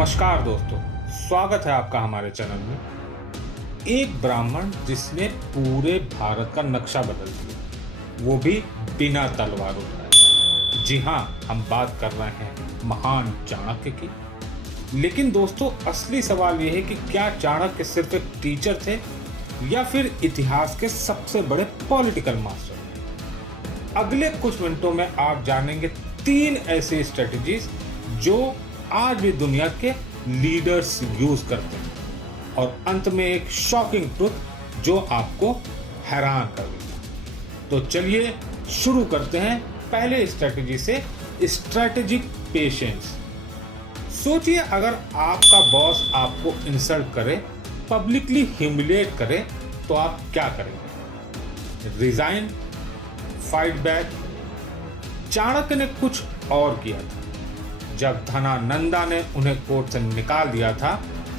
नमस्कार दोस्तों, स्वागत है आपका हमारे चैनल में। एक ब्राह्मण जिसने पूरे भारत का नक्शा बदल दिया, वो भी बिना तलवार उठाए। जी हाँ, हम बात कर रहे हैं महान चाणक्य की। लेकिन दोस्तों, असली सवाल ये है कि क्या चाणक्य सिर्फ एक टीचर थे या फिर इतिहास के सबसे बड़े पॉलिटिकल मास्टर थे? अगले कुछ मिनटों में आप जानेंगे 3 ऐसी स्ट्रेटजीज जो आज भी दुनिया के लीडर्स यूज करते हैं, और अंत में एक शॉकिंग ट्रुथ जो आपको हैरान कर देगा। तो चलिए शुरू करते हैं पहले स्ट्रेटजी से, स्ट्रेटेजिक पेशेंस। सोचिए, अगर आपका बॉस आपको इंसल्ट करे, पब्लिकली ह्यूमिलिएट करे, तो आप क्या करेंगे? Resign, fight back? चाणक्य ने कुछ और किया था। जब धनानंदा ने उन्हें कोर्ट से निकाल दिया था,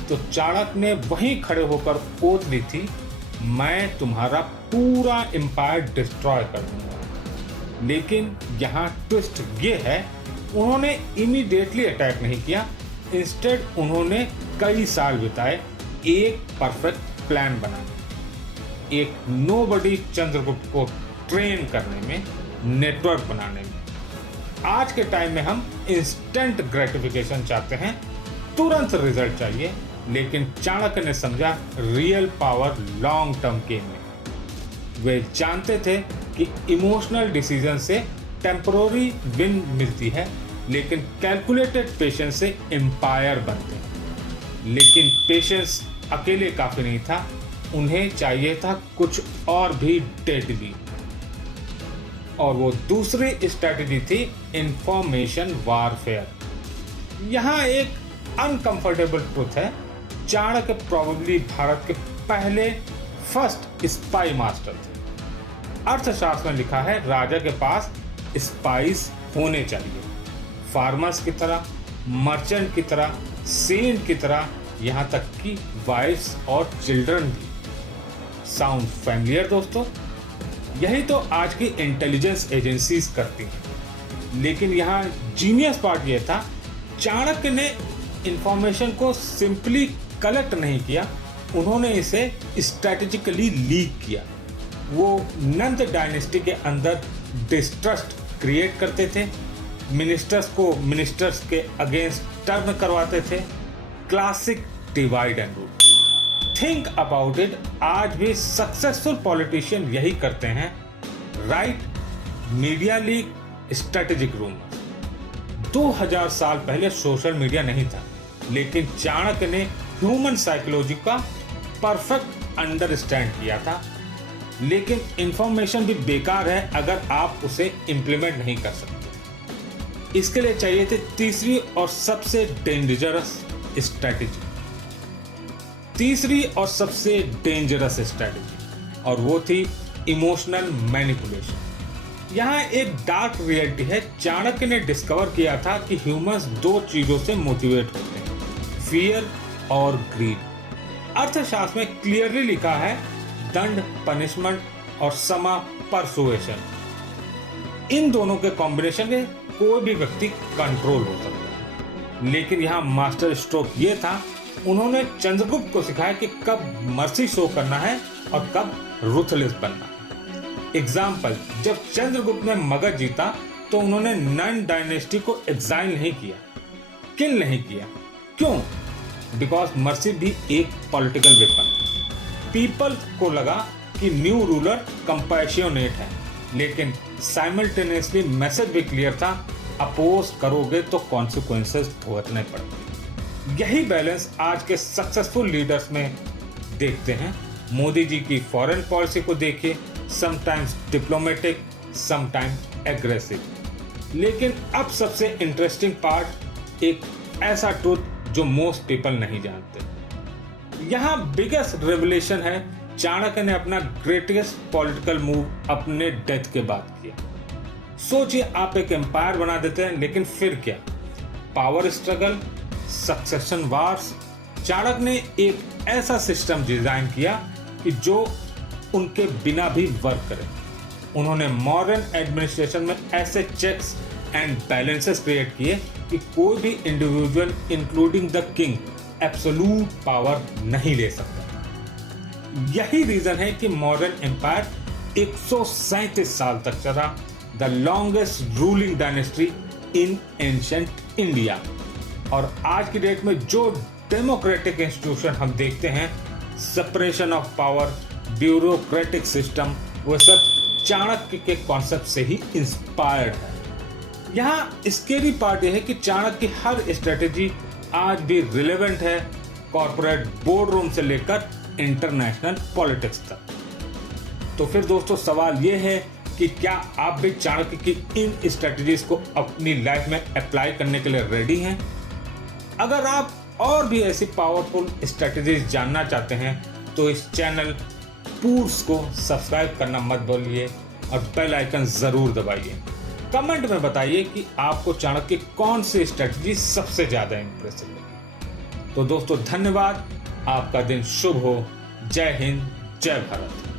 तो चाणक्य ने वहीं खड़े होकर ओथ ली थी, मैं तुम्हारा पूरा एम्पायर डिस्ट्रॉय कर दूंगा। लेकिन यहाँ ट्विस्ट ये है, उन्होंने इमीडिएटली अटैक नहीं किया। इंस्टेड उन्होंने कई साल बिताए एक परफेक्ट प्लान बनाने, एक नोबडी चंद्रगुप्त को ट्रेन करने में, नेटवर्क बनाने में। आज के टाइम में हम इंस्टेंट ग्रेटिफिकेशन चाहते हैं, तुरंत रिजल्ट चाहिए, लेकिन चाणक्य ने समझा real power long term game में। वे जानते थे कि इमोशनल डिसीजन से टेम्पररी विन मिलती है, लेकिन कैलकुलेटेड पेशेंस से एम्पायर बनते हैं। लेकिन पेशेंस अकेले काफी नहीं था, उन्हें चाहिए था कुछ और भी डेडली, और वो दूसरी स्ट्रैटेजी थी इंफॉर्मेशन वारफेयर। यहाँ एक अनकंफर्टेबल ट्रुथ है, चाणक्य प्रोबेबली भारत के पहले फर्स्ट स्पाई मास्टर थे। अर्थशास्त्र में लिखा है, राजा के पास स्पाइस होने चाहिए, फार्मर्स की तरह, मर्चेंट की तरह, सेंट की तरह, यहाँ तक कि वाइफ्स और चिल्ड्रन भी। साउंड फैमिलियर दोस्तों? यही तो आज की इंटेलिजेंस एजेंसीज करती हैं। लेकिन यहाँ जीनियस पार्ट ये था, चाणक्य ने इंफॉर्मेशन को सिंपली कलेक्ट नहीं किया, उन्होंने इसे स्ट्रेटेजिकली लीक किया। वो नंद डायनेस्टी के अंदर डिस्ट्रस्ट क्रिएट करते थे, मिनिस्टर्स को मिनिस्टर्स के अगेंस्ट टर्न करवाते थे। Classic divide and rule. Think about it, आज भी सक्सेसफुल पॉलिटिशियन यही करते हैं। Right, media leak, strategic rumours. 2000 साल पहले सोशल मीडिया नहीं था, लेकिन चाणक्य ने ह्यूमन साइकोलॉजी का परफेक्ट अंडरस्टैंड किया था। लेकिन इंफॉर्मेशन भी बेकार है अगर आप उसे इंप्लीमेंट नहीं कर सकते। इसके लिए चाहिए थे तीसरी और सबसे डेंजरस स्ट्रेटेजी, और वो थी इमोशनल मैनिपुलेशन। यहाँ एक डार्क रियलिटी है। चाणक्य ने डिस्कवर किया था कि ह्यूमंस 2 चीजों से मोटिवेट होते हैं, फियर और ग्रीड। अर्थशास्त्र में क्लियरली लिखा है, दंड पनिशमेंट और समा परसुएशन। इन दोनों के कॉम्बिनेशन में कोई भी व्यक्ति कंट्रोल हो सकता है। लेकिन यहाँ मास्टर स्ट्रोक ये था, उन्होंने चंद्रगुप्त को सिखाया कि कब मर्सी शो करना है और कब रूथलेस बनना है। एग्जाम्पल, जब चंद्रगुप्त ने मगध जीता, तो उन्होंने नन डायनेस्टी को एग्जाइल नहीं किया, किल नहीं किया। क्यों? बिकॉज मर्सी भी एक पॉलिटिकल वेपन। पीपल को लगा कि न्यू रूलर कंपैशनेट है, लेकिन साइमल्टेनियसली मैसेज भी क्लियर था, अपोज करोगे तो कॉन्सिक्वेंसेस भुगतने पड़ते। यही बैलेंस आज के सक्सेसफुल लीडर्स में देखते हैं। मोदी जी की फॉरेन पॉलिसी को देखिए, समटाइम्स डिप्लोमेटिक, समटाइम्स एग्रेसिव। लेकिन अब सबसे इंटरेस्टिंग पार्ट, एक ऐसा ट्रुथ जो मोस्ट पीपल नहीं जानते। यहाँ बिगेस्ट रेवलेशन है, चाणक्य ने अपना ग्रेटेस्ट पॉलिटिकल मूव अपने डेथ के बाद किया। सोचिए, आप एक एम्पायर बना देते हैं, लेकिन फिर क्या? Power struggle, succession wars. Chanakya ने एक ऐसा सिस्टम डिजाइन किया कि जो उनके बिना भी वर्क करे। उन्होंने मॉडर्न एडमिनिस्ट्रेशन में ऐसे चेक्स एंड बैलेंसेस क्रिएट किए कि कोई भी individual including the king absolute power नहीं ले सकता। यही रीजन है कि मॉडर्न एम्पायर 137 साल तक चला, the longest ruling dynasty in ancient India. और आज की डेट में जो डेमोक्रेटिक इंस्टीट्यूशन हम देखते हैं, separation of power, bureaucratic system, वो सब चाणक्य के कॉन्सेप्ट से ही इंस्पायर्ड है। यहाँ स्केरी पार्ट यह है कि चाणक्य की हर स्ट्रेटेजी आज भी रिलेवेंट है, कॉर्पोरेट बोर्ड रूम से लेकर इंटरनेशनल पॉलिटिक्स तक। तो फिर दोस्तों सवाल ये है कि क्या आप भी चाणक्य की इन स्ट्रेटेजीज को अपनी लाइफ में अप्लाई करने के लिए रेडी हैं? अगर आप और भी ऐसी पावरफुल स्ट्रेटेजीज जानना चाहते हैं तो इस चैनल पूर्स को सब्सक्राइब करना मत भूलिए और बेल आइकन जरूर दबाइए। कमेंट में बताइए कि आपको चाणक्य की कौन सी स्ट्रेटजी सबसे ज्यादा इंप्रेसिव लगी। तो दोस्तों धन्यवाद, आपका दिन शुभ हो। जय हिंद, जय भारत।